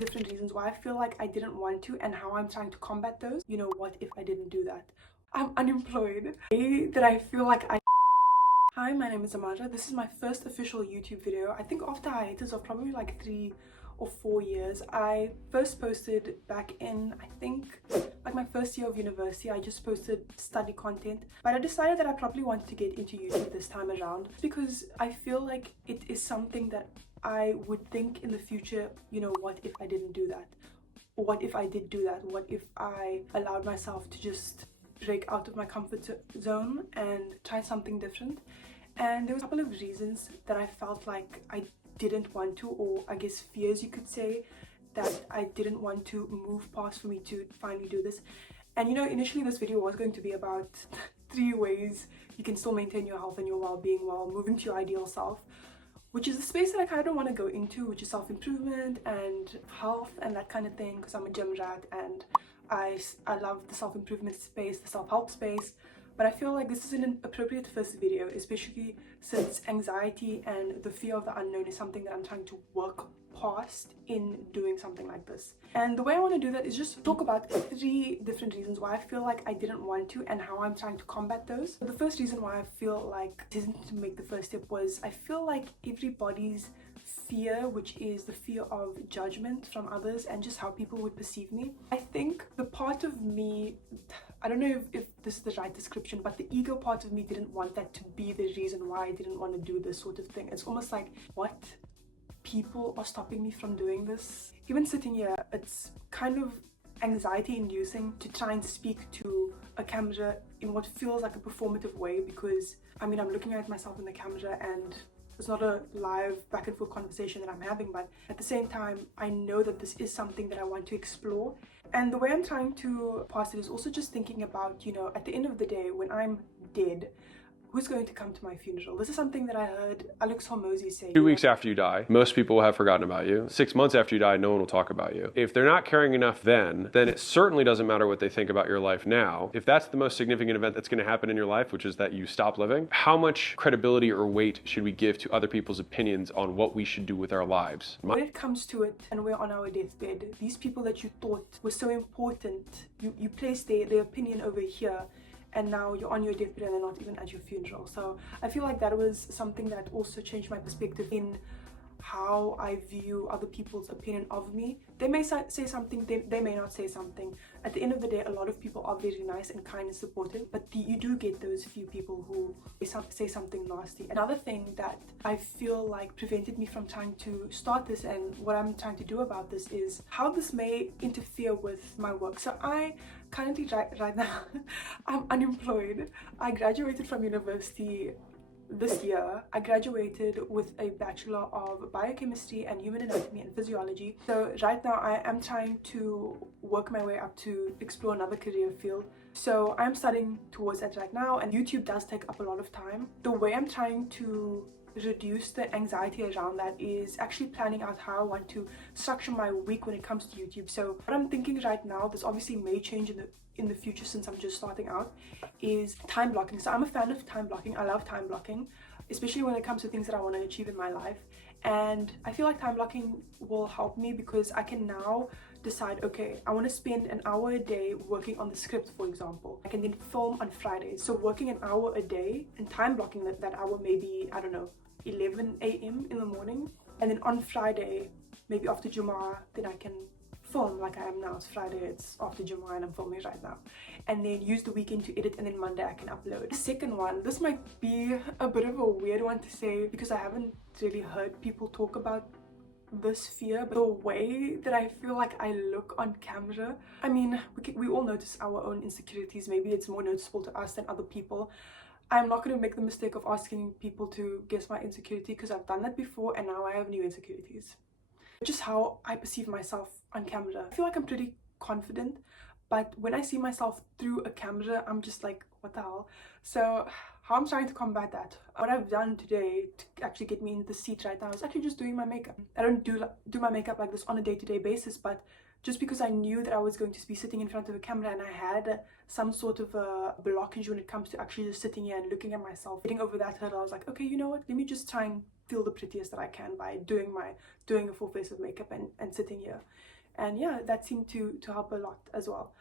different reasons why I feel like I didn't want to and how I'm trying to combat those. You know, what if I didn't do that? I'm unemployed. That I feel like I... Hi, my name is Ammaarah. This is my first official YouTube video. I think after hiatus of probably like 3 or 4 years. I first posted back in, I think, like my first year of university. I just posted study content, but I decided that I probably wanted to get into YouTube this time around because I feel like it is something that I would think in the future, you know, what if I didn't do that? What if I did do that? What if I allowed myself to just break out of my comfort zone and try something different? And there was a couple of reasons that I felt like I didn't want to, or I guess fears you could say, that I didn't want to move past for me to finally do this. And you know, initially this video was going to be about 3 ways you can still maintain your health and your well-being while moving to your ideal self, which is a space that I kind of want to go into, which is self-improvement and health and that kind of thing, because I'm a gym rat and I love the self-improvement space, the self-help space. But I feel like this is an appropriate first video, especially since anxiety and the fear of the unknown is something that I'm trying to work past in doing something like this. And the way I want to do that is just talk about 3 different reasons why I feel like I didn't want to and how I'm trying to combat those. The first reason why I feel like I didn't make the first step was I feel like everybody's fear, which is the fear of judgment from others and just how people would perceive me. I think the part of me, I don't know if this is the right description, but the ego part of me didn't want that to be the reason why I didn't want to do this sort of thing. It's almost like, what? People are stopping me from doing this? Even sitting here, it's kind of anxiety inducing to try and speak to a camera in what feels like a performative way, because I mean, I'm looking at myself in the camera and it's not a live back and forth conversation that I'm having, but at the same time, I know that this is something that I want to explore. And the way I'm trying to pass it is also just thinking about, you know, at the end of the day, when I'm dead, who's going to come to my funeral? This is something that I heard Alex Hormozy say. 2 weeks after you die, most people will have forgotten about you. 6 months after you die, no one will talk about you. If they're not caring enough then it certainly doesn't matter what they think about your life now. If that's the most significant event that's going to happen in your life, which is that you stop living, how much credibility or weight should we give to other people's opinions on what we should do with our lives? When it comes to it and we're on our deathbed, these people that you thought were so important, you placed their opinion over here, and now you're on your deathbed and they're not even at your funeral. So I feel like that was something that also changed my perspective in how I view other people's opinion of me. They may say something, they may not say something. At the end of the day, a lot of people are very nice and kind and supportive, but you do get those few people who say something nasty. Another thing that I feel like prevented me from trying to start this, and what I'm trying to do about this, is how this may interfere with my work. So I currently right now I'm unemployed. I graduated from university this year. I graduated with a Bachelor of Biochemistry and Human Anatomy and Physiology. So right now I am trying to work my way up to explore another career field. So I'm studying towards that right now, and YouTube does take up a lot of time. The way I'm trying to reduce the anxiety around that is actually planning out how I want to structure my week when it comes to YouTube. So what I'm thinking right now, this obviously may change in the future since I'm just starting out, is time blocking. So I'm a fan of time blocking. I love time blocking, especially when it comes to things that I want to achieve in my life. And I feel like time blocking will help me because I can now decide, okay, I want to spend an hour a day working on the script, for example. I can then film on Fridays. So working an hour a day and time blocking that hour, maybe, I don't know, 11 a.m. in the morning. And then on Friday, maybe after Jummah, then I can film like I am now. It's Friday, it's after Jummah and I'm filming right now. And then use the weekend to edit, and then Monday I can upload. The second one, this might be a bit of a weird one to say because I haven't really heard people talk about this fear, but the way that I feel like I look on camera, I mean, we all notice our own insecurities. Maybe it's more noticeable to us than other people. I'm not going to make the mistake of asking people to guess my insecurity because I've done that before and now I have new insecurities. Just how I perceive myself on camera. I feel like I'm pretty confident, but when I see myself through a camera, I'm just like, what the hell? So how I'm trying to combat that, what I've done today to actually get me in the seat right now is actually just doing my makeup. I don't do my makeup like this on a day-to-day basis, but just because I knew that I was going to be sitting in front of a camera and I had some sort of a blockage when it comes to actually just sitting here and looking at myself, getting over that hurdle, I was like, okay, you know what, let me just try and feel the prettiest that I can by doing a full face of makeup and sitting here. And yeah, that seemed to help a lot as well.